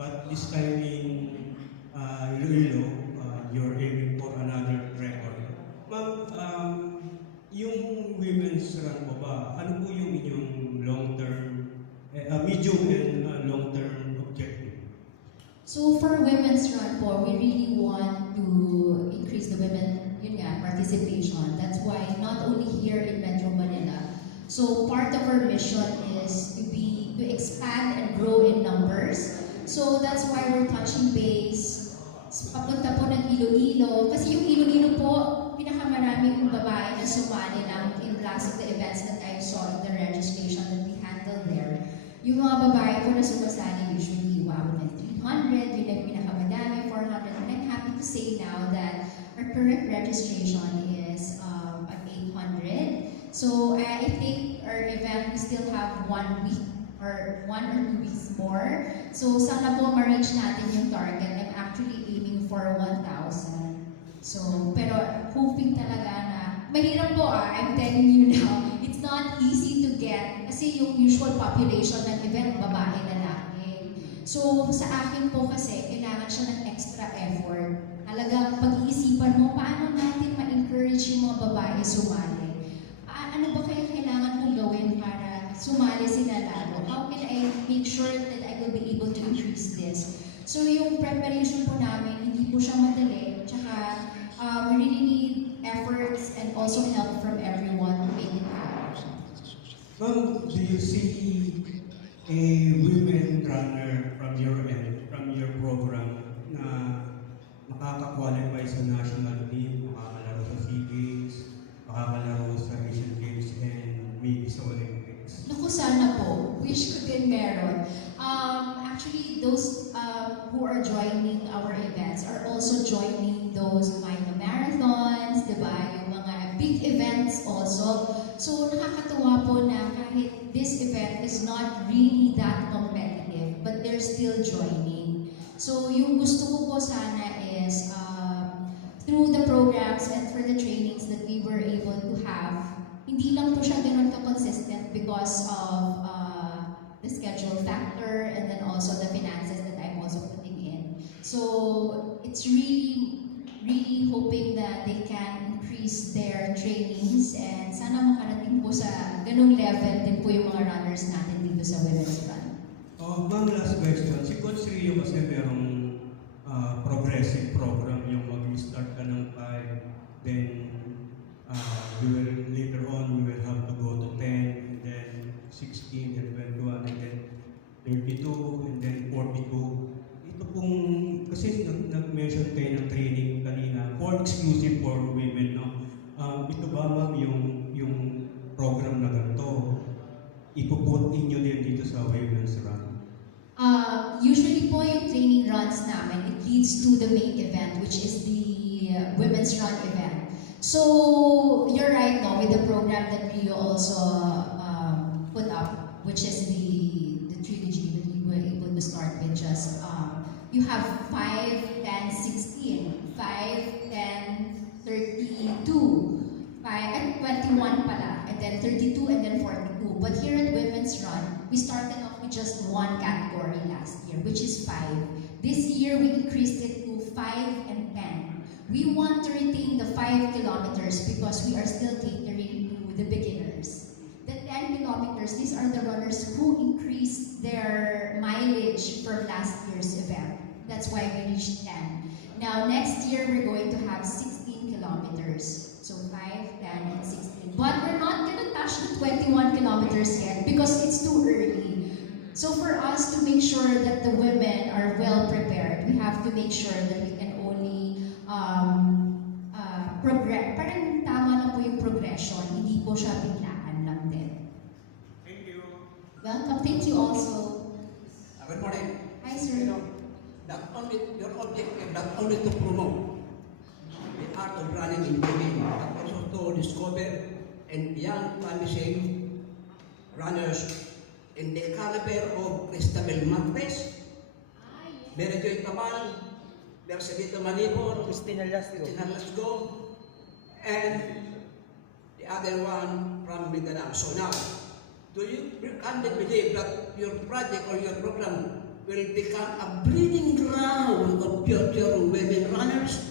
but this time in Iloilo, you're aiming for another record. Ma'am, yung women's run po ba, ano po yung inyong long-term, medium and long-term objective? So for women's run po, we really want to increase the women participation. That's why not only here in Metro Manila, so part of our mission is to expand and grow in numbers. So that's why we're touching base. Papunta po ng Iloilo. Kasi yung Iloilo po, pinakamaraming babae na sumali lang in last of the events that I saw in the registration that we handled there. Yung mga babae po na sumasali usually umabot ng 300, yun ang pinakamadami, 400. And I'm happy to say now that our current registration is at 800. So I think our event, we still have 1 week or 1 or 2 weeks more. So sana po ma-reach natin yung target. I'm actually aiming for 1,000. So, pero hoping talaga na, mahirap po I'm telling you now, it's not easy to get, kasi yung usual population ng event, babae, lalaki. So, sa akin po kasi, kailangan siya ng extra effort. Talagang pag-iisipan mo, paano natin ma-encourage yung mga babae sumali? Ano ba kaya kailangan kong gawin para sumali sila lalo? How can I make sure that I will be able to increase this? So yung preparation po namin, hindi po siya madali. Tsaka we really need efforts and also help from everyone to make it happen. Ma'am, do you see a women runner from your end, from your program, na makaka-qualify sa national team, makakalaro sa SEA Games, makakalaro sa Asian Games, and maybe sa Olympics? Naku, sana po. Wish ko din meron. Actually, those who are joining our events are also joining those Maina marathons, diba? Yung mga big events also. So, nakakatuwa po na kahit this event is not really that competitive, but they're still joining. So, yung gusto ko po sana is through the programs and for the trainings that we were able to have, hindi lang po siya ganun ka-consistent because of the schedule factor and then also the finances that I'm also putting in. So it's really hoping that they can increase their trainings and sana makarating po sa ganung level din po yung mga runners natin dito sa Women's Run. Ma'am, last question. Si Coach Rio kasi merong progressive program, yung mag-start ka ng 5, then later on, we will have to go to 10, and then 16, and 21, and then 32, and then 42. Ito pong, kasi nag-mention kayo ng training kanina, exclusive for women, no? Ito ba, ma'am, yung program na ganito, ipuput in nyo din dito sa Women's Run? Usually po yung training runs namin, it leads to the main event, which is the Women's Run event. So, you're right, no, with the program that Rio also put up, which is the trilogy that we were able to start with just, you have 5, 10, 16, 5, 10, 32, 5, and 21 pala, and then 32, and then 42. But here at Women's Run, we started off with just one category last year, which is 5. This year, we increased it to 5 and 10. We want to retain the 5 kilometers because we are still catering to the beginners. The 10 kilometers, these are the runners who increased their mileage from last year's event. That's why we reached 10. Now, next year, we're going to have 16 kilometers. So 5, 10, and 16. But we're not going to touch the 21 kilometers yet because it's too early. So for us to make sure that the women are well prepared, we have to make sure that we can only progress. Parang tama na po yung progression, hindi po siya biglaan lang din. Thank you. Welcome. Thank you also. Good morning. Hi, sir. Your objective not only to promote the art of running in women, but also to discover and young promising runners in the caliber of Cristabel Marquez, Mary Joy Cabal, Mercedita Manipur, Christina Lasco. and the other one from Mindanao. So now, do you kindly believe that your project or your program will become a breeding ground of future women runners.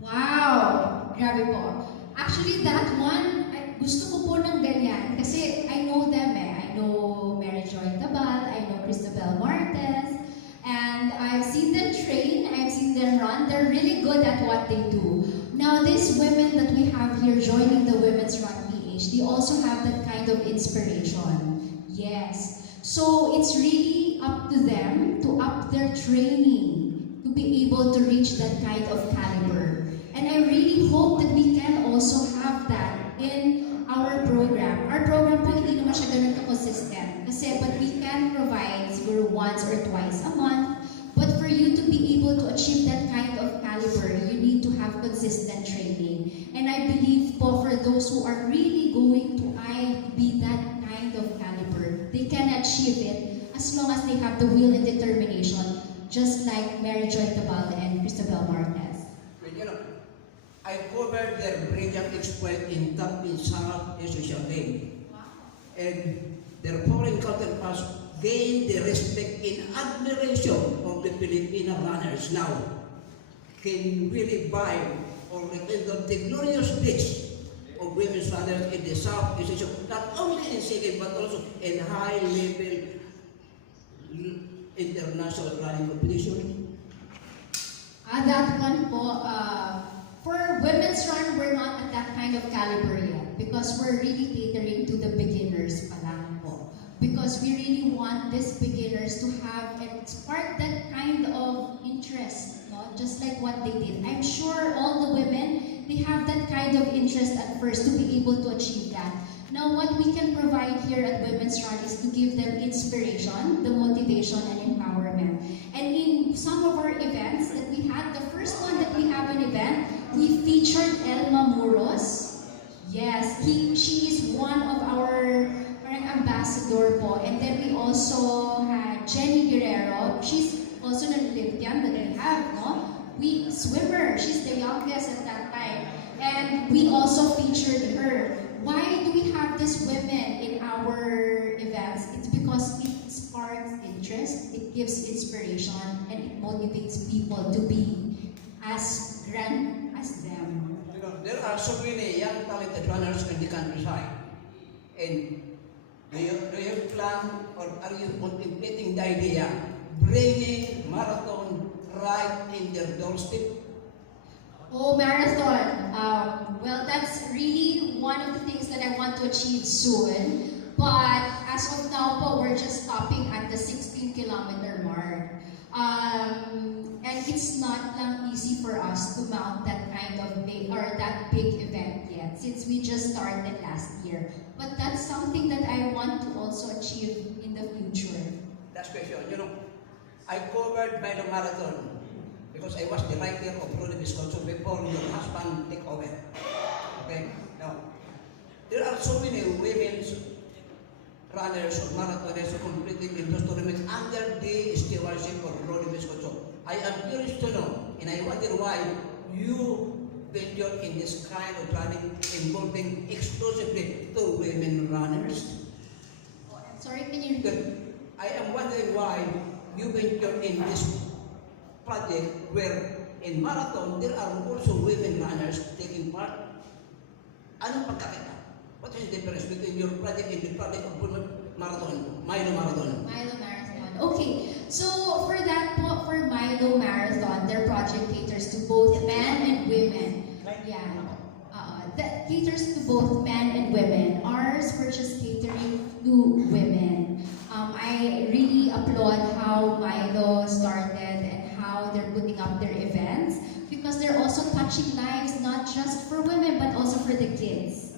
Wow! Grabe po. Actually, that one, gusto ko po ng ganyan kasi I know them eh. I know Mary Joy Tabal, I know Cristabel Martes, and I've seen them train, I've seen them run. They're really good at what they do. Now, these women that we have here joining the Women's Run PH, they also have that kind of inspiration. Yes. So, it's really up to them to up their training to be able to reach that kind of caliber. And I really hope that we can also have that in our program. Our program po hindi naman siya ganun ka-consistent. Kasi, but we can provide siguro once or twice a month. But for you to be able to achieve that kind of caliber, you need to have consistent training. And I believe po for those who are really going to be that kind of caliber, they can achieve it as long as they have the will and determination, just like Mary Joy Tabal and Cristabel Martes. Well, you know, I covered their brilliant exploit in Tampin South Asia Game. And their foreign counterparts gained the respect and admiration of the Filipino runners now. Can really buy or rekindle the glorious days of women's runners in the South Asia, not only in second but also in high-level international running competition. That one po, for women's run, we're not at that kind of caliber yet because we're really catering to the beginners pa lang po. Because we really want these beginners to have and spark that kind of interest, no? Just like what they did. I'm sure all the women, they have that kind of interest at first to be able to achieve that. Now, what we can provide here at Women's Run is to give them inspiration, the motivation, and empowerment. And in some of our events that we had, the first one that we have an event, we featured Elma Muros. Yes, she is one of our parang ambassador po. And then we also had Jenny Guerrero. She's also an Olympian that we have, no? Swimmer. She's the youngest at that time. And we also featured her. Why do we have these women in our events? It's because it sparks interest, it gives inspiration, and it motivates people to be as grand as them. You know, there are so many young talented runners in the countryside. And do you plan or are you contemplating the idea bringing marathon right in their doorstep? Oh, marathon. Well, that's really one of the things that I want to achieve soon. But as of now po, we're just stopping at the 16-kilometer mark. And it's not lang easy for us to mount that kind of big or that big event yet, since we just started last year. But that's something that I want to also achieve in the future. Last question. You know, I covered Milo Marathon because I was the writer of Rudy Visconso before your husband take over. Okay? Now, there are so many women's runners or marathoners who completed in those tournaments under the stewardship of Rudy Visconso. I am curious to know, and I wonder why you ventured in this kind of running involving exclusively two women runners. Sorry, can you repeat? I am wondering why you ventured in this project where in marathon there are also women runners taking part. Anong pagkakita? What is the difference between your project and the project of marathon, Milo Marathon? Milo Marathon. Okay, so for that po, for Milo Marathon, their project caters to both men and women. Yeah. That caters to both men and women. Ours, we're just catering to women. I really applaud how Milo started and how they're putting up their events because they're also touching lives not just for women but also for the kids.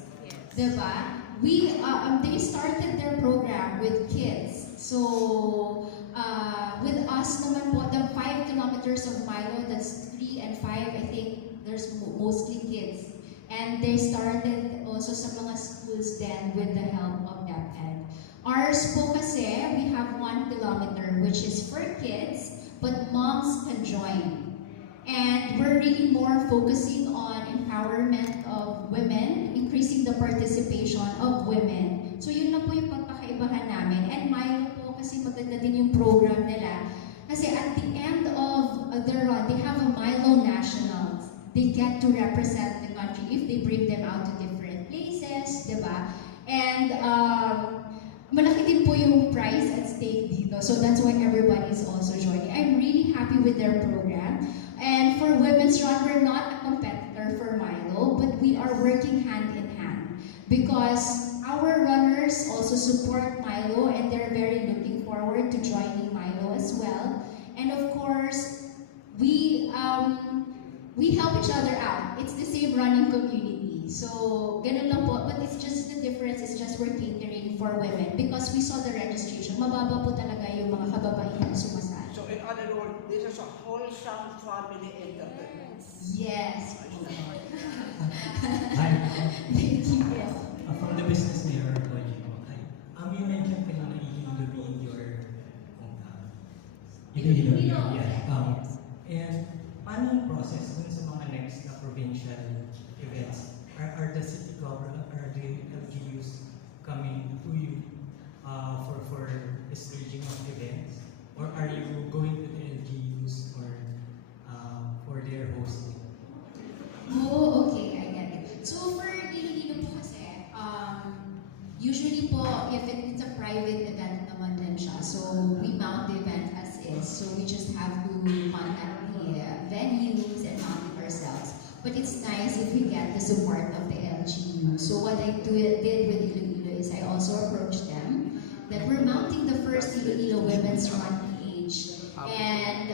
Diba? They started their program with kids. So, with us naman po, the 5 kilometers of Milo, that's 3 and 5, I think there's mostly kids. And they started also sa mga schools then with the help of DepEd. Ours po kasi, we have 1 kilometer which is for kids, but moms can join. And we're really more focusing on empowerment of women, increasing the participation of women. So yun lang po yung pagkakaibahan namin. And Milo po kasi maganda din yung program nila. they get to represent the country if they bring them out to different places, di ba? And malaki din po yung prize at stake dito. So that's why everybody is also joining. I'm really happy with their program. And for Women's Run, we're not a competitor for Milo, but we are working hand in hand. Because our runners also support Milo and they're very looking forward to joining Milo as well. And of course, we help each other out. It's the same running community. So, ganun lang po. But it's just the difference is just we're catering for women because we saw the registration. Mababa po talaga yung mga kababaihan sumasali. So in other words, this is a wholesome family entertainment. Yes. Hi. Thank you. From the business mirror, hi. You mentioned kanina Iloilo being your hometown. Iloilo. Yeah. And paano yung process dun sa mga next na provincial events? Are the city government, are the LGUs coming to you for the staging of events? Or are you going to the LGUs for their hosting? Oh, okay, I get it. So for Iloilo po kasi, usually po, if it's a private event naman din siya, so we mount the event as is. So we just have to contact the venues and mount it ourselves. But it's nice if we get the support of the LGU. So what I did with Iloilo is I also approached them that we're mounting the first Iloilo Women's Run PH. And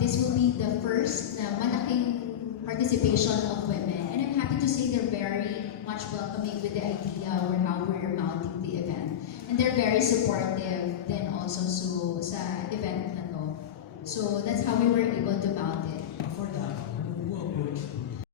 this will be the first na malaking participation of women. And I'm happy to say they're very much welcoming with the idea or how we're mounting the event. And they're very supportive then also so sa event na to. So that's how we were able to mount it.